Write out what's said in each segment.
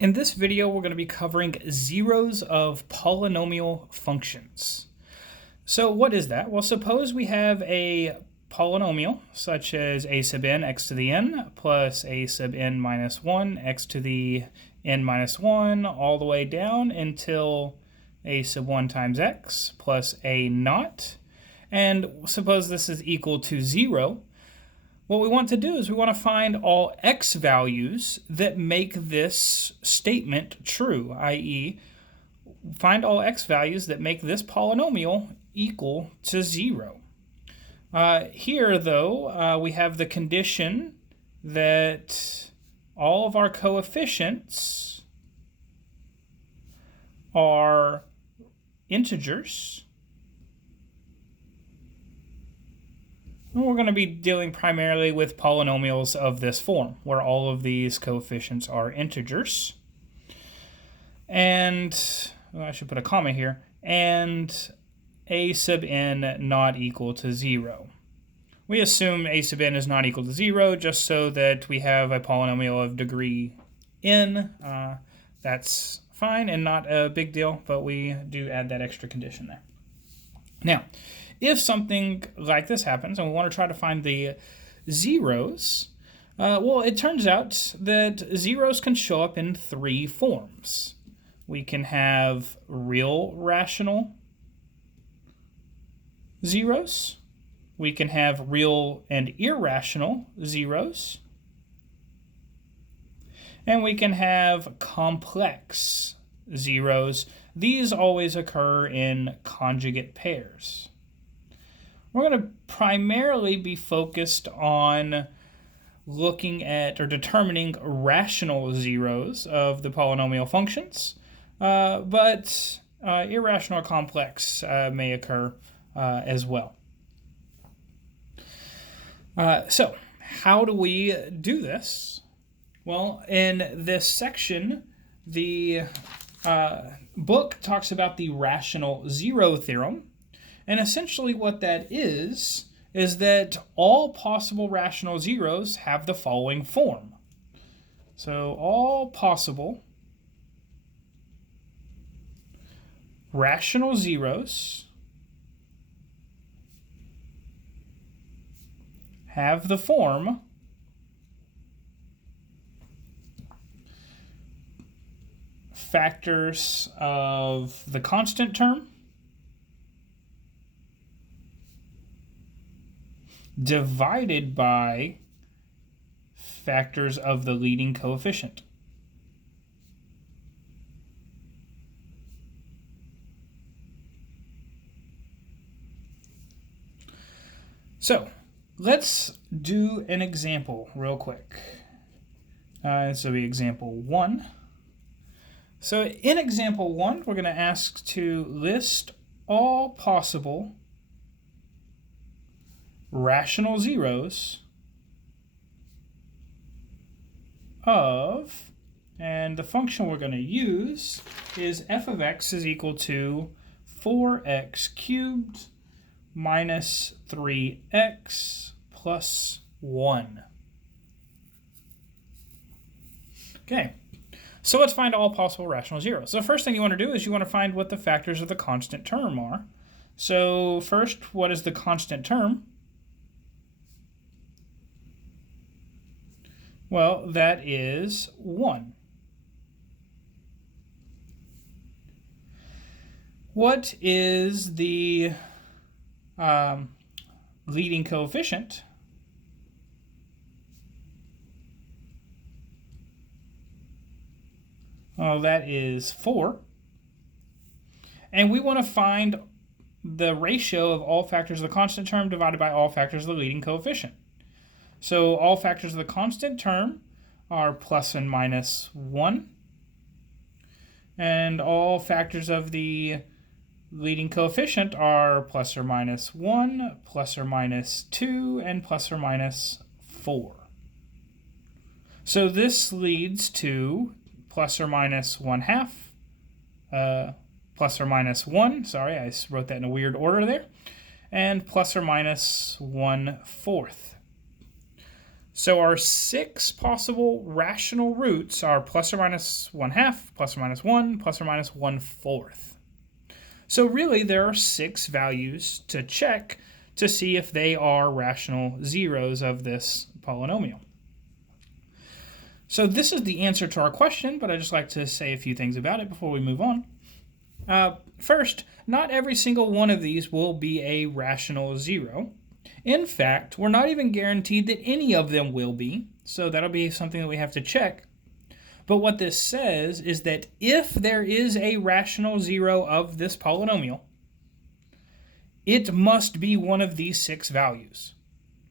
In this video, we're going to be covering zeros of polynomial functions. So what is that? Well, suppose we have a polynomial such as a sub n x to the n plus a sub n minus 1 x to the n minus 1 all the way down until a sub 1 times x plus a naught. And suppose this is equal to 0. What we want to do is we want to find all x values that make this statement true, i.e., find all x values that make this polynomial equal to 0. Here, though, we have the condition that all of our coefficients are integers. And we're going to be dealing primarily with polynomials of this form, where all of these coefficients are integers. And I should put a comma here. And a sub n not equal to 0. We assume a sub n is not equal to 0 just so that we have a polynomial of degree n. That's fine and not a big deal, but we do add that extra condition there. Now, if something like this happens and we want to try to find the zeros, well, it turns out that zeros can show up in three forms. We can have real rational zeros. We can have real and irrational zeros. And we can have complex zeros. These always occur in conjugate pairs. We're going to primarily be focused on looking at or determining rational zeros of the polynomial functions, but irrational or complex may occur as well. So how do we do this? Well, in this section, the book talks about the rational zero theorem. And essentially what that is that all possible rational zeros have the following form. So all possible rational zeros have the form factors of the constant term divided by factors of the leading coefficient. So let's do an example real quick. This will be example 1. So in example 1, we're going to ask to list all possible rational zeros of, and the function we're going to use is f of x is equal to 4x cubed minus 3x plus 1. Okay, so let's find all possible rational zeros. So the first thing you want to do is you want to find what the factors of the constant term are. So first, what is the constant term? Well, that is 1. What is the leading coefficient? Well, that is 4. And we want to find the ratio of all factors of the constant term divided by all factors of the leading coefficient. So all factors of the constant term are plus and minus 1. And all factors of the leading coefficient are plus or minus 1, plus or minus 2, and plus or minus 4. So this leads to plus or minus 1/2, plus or minus 1. Sorry, I wrote that in a weird order there. And plus or minus 1/4. So our 6 possible rational roots are plus or minus 1/2, plus or minus 1, plus or minus 1/4. So really there are 6 values to check to see if they are rational zeros of this polynomial. So this is the answer to our question, but I'd just like to say a few things about it before we move on. First, not every single one of these will be a rational zero. In fact, we're not even guaranteed that any of them will be, so that'll be something that we have to check. But what this says is that if there is a rational zero of this polynomial, it must be one of these 6 values,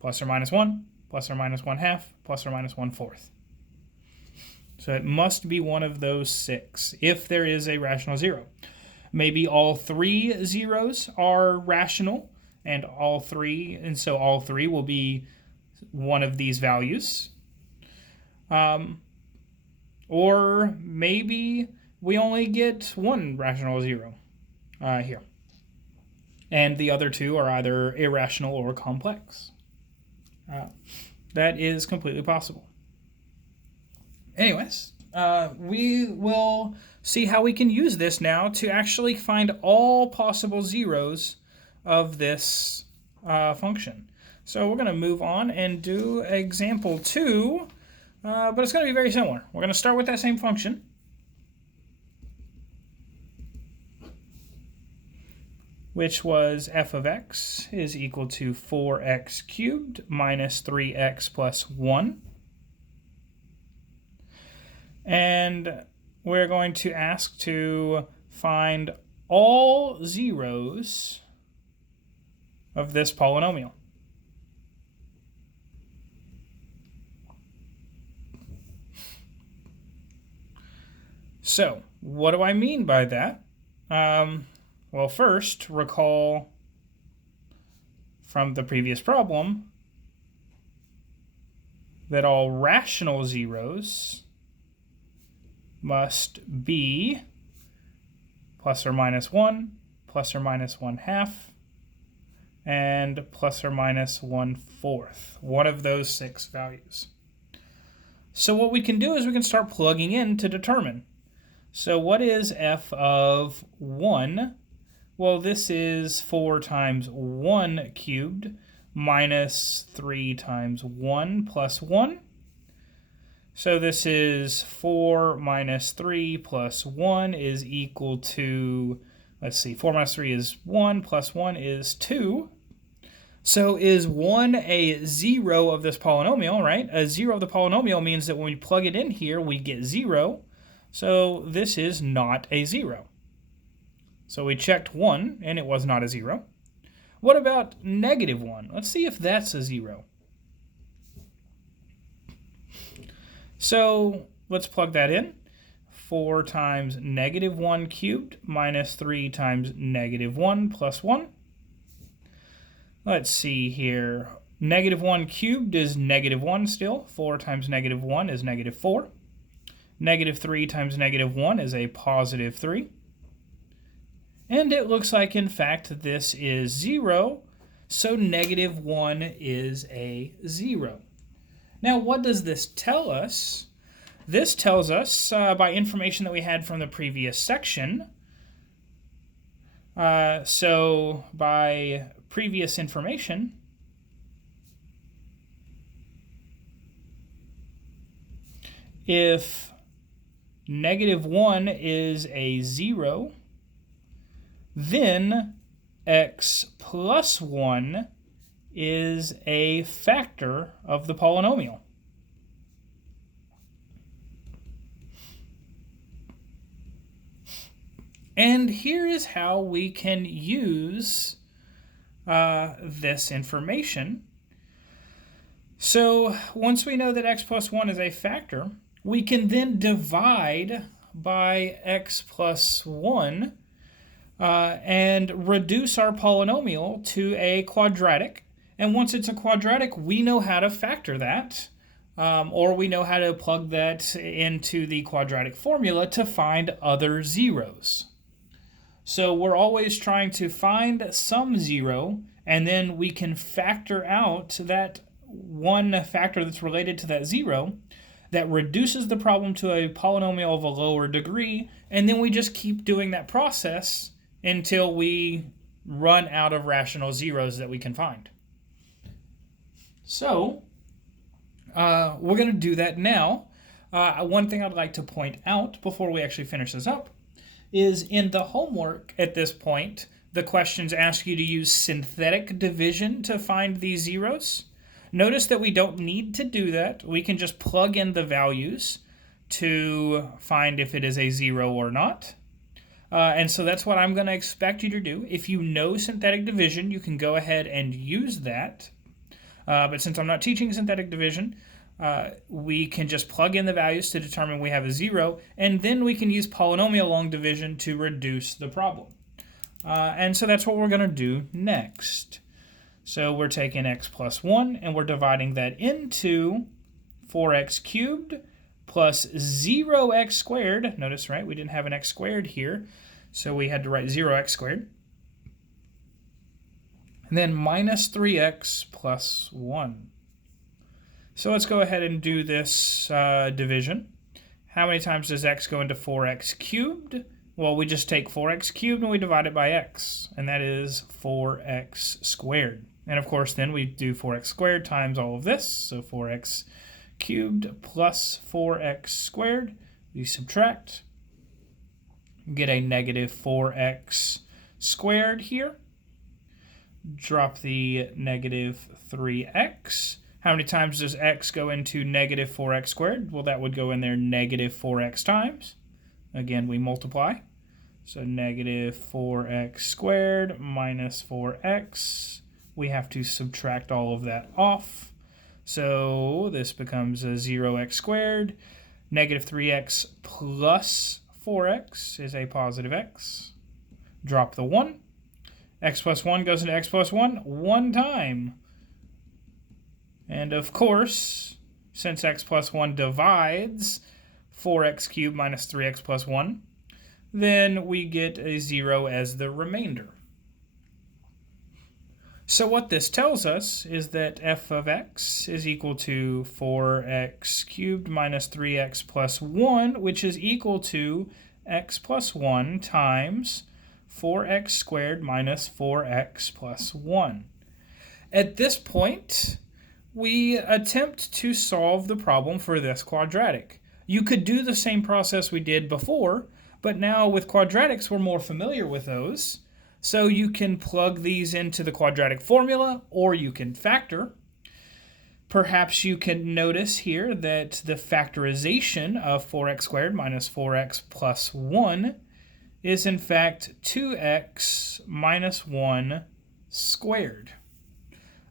plus or minus 1, plus or minus 1/2, plus or minus 1/4. So it must be one of those 6 if there is a rational zero. Maybe all 3 zeros are rational, and so all 3 will be one of these values. Or maybe we only get 1 rational zero here. And the other 2 are either irrational or complex. That is completely possible. Anyways, we will see how we can use this now to actually find all possible zeros of this function. So we're going to move on and do example 2, but it's going to be very similar. We're going to start with that same function. Which was f of x is equal to 4x cubed minus 3x plus 1. And we're going to ask to find all zeros of this polynomial. So, what do I mean by that? Well, first, recall from the previous problem that all rational zeros must be plus or minus 1, plus or minus 1/2, and plus or minus 1/4, one of those 6 values. So what we can do is we can start plugging in to determine. So what is f of 1? Well, this is 4 times 1 cubed minus 3 times 1 plus 1. So this is 4 minus 3 plus 1 is equal to, 4 minus 3 is 1 plus 1 is 2. So is 1 a zero of this polynomial, right? A zero of the polynomial means that when we plug it in here, we get 0. So this is not a 0. So we checked 1, and it was not a 0. What about negative 1? Let's see if that's a 0. So let's plug that in. 4 times negative 1 cubed minus 3 times negative 1 plus 1. Let's see here. Negative 1 cubed is negative 1 still. 4 times negative 1 is negative 4. Negative 3 times negative 1 is a positive 3. And it looks like, in fact, this is 0, so negative 1 is a 0. Now, what does this tell us? This tells us, by information that we had from the previous section, so by previous information, if negative 1 is a 0, then x plus 1 is a factor of the polynomial. And here is how we can use this information. So once we know that x plus 1 is a factor, we can then divide by x plus 1 and reduce our polynomial to a quadratic. And once it's a quadratic, we know how to factor that, or we know how to plug that into the quadratic formula to find other zeros. So we're always trying to find some zero, and then we can factor out that one factor that's related to that 0 that reduces the problem to a polynomial of a lower degree, and then we just keep doing that process until we run out of rational zeros that we can find. So we're going to do that now. One thing I'd like to point out before we actually finish this up is in the homework at this point, the questions ask you to use synthetic division to find these zeros. Notice that we don't need to do that. We can just plug in the values to find if it is a 0 or not. And so that's what I'm going to expect you to do. If you know synthetic division, you can go ahead and use that. But since I'm not teaching synthetic division, we can just plug in the values to determine we have a 0, and then we can use polynomial long division to reduce the problem. And so that's what we're going to do next. So we're taking x plus 1, and we're dividing that into 4x cubed plus 0x squared. Notice, right, we didn't have an x squared here, so we had to write 0x squared. And then minus 3x plus 1. So let's go ahead and do this division. How many times does x go into 4x cubed? Well, we just take 4x cubed and we divide it by x, and that is 4x squared. And of course, then we do 4x squared times all of this, so 4x cubed plus 4x squared. We subtract, get a negative 4x squared here. Drop the negative 3x. How many times does x go into negative 4x squared? Well, that would go in there negative 4x times. Again, we multiply. So negative 4x squared minus 4x. We have to subtract all of that off. So this becomes a 0x squared. Negative 3x plus 4x is a positive x. Drop the 1. X plus 1 goes into x plus 1 one time. And of course, since x plus 1 divides 4x cubed minus 3x plus 1, then we get a 0 as the remainder. So what this tells us is that f of x is equal to 4x cubed minus 3x plus 1, which is equal to x plus 1 times 4x squared minus 4x plus 1. At this point, we attempt to solve the problem for this quadratic. You could do the same process we did before, but now with quadratics, we're more familiar with those. So you can plug these into the quadratic formula, or you can factor. Perhaps you can notice here that the factorization of 4x squared minus 4x plus 1 is in fact 2x minus 1 squared.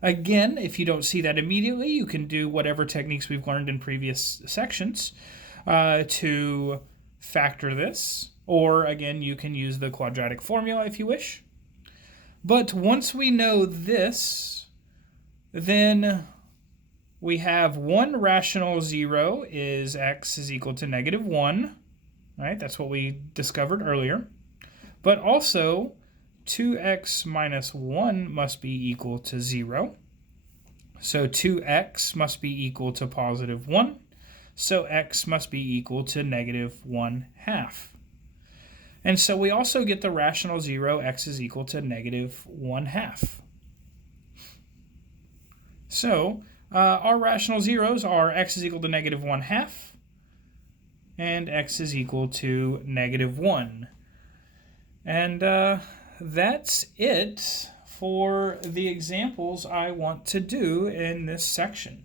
Again, if you don't see that immediately, you can do whatever techniques we've learned in previous sections to factor this. Or again, you can use the quadratic formula if you wish. But once we know this, then we have one rational 0 is x is equal to negative 1. Right? That's what we discovered earlier. But also, 2x minus 1 must be equal to 0. So 2x must be equal to positive 1. So x must be equal to negative 1/2. And so we also get the rational 0, x is equal to negative 1/2. So our rational zeros are x is equal to negative 1/2 and x is equal to negative 1. And that's it for the examples I want to do in this section.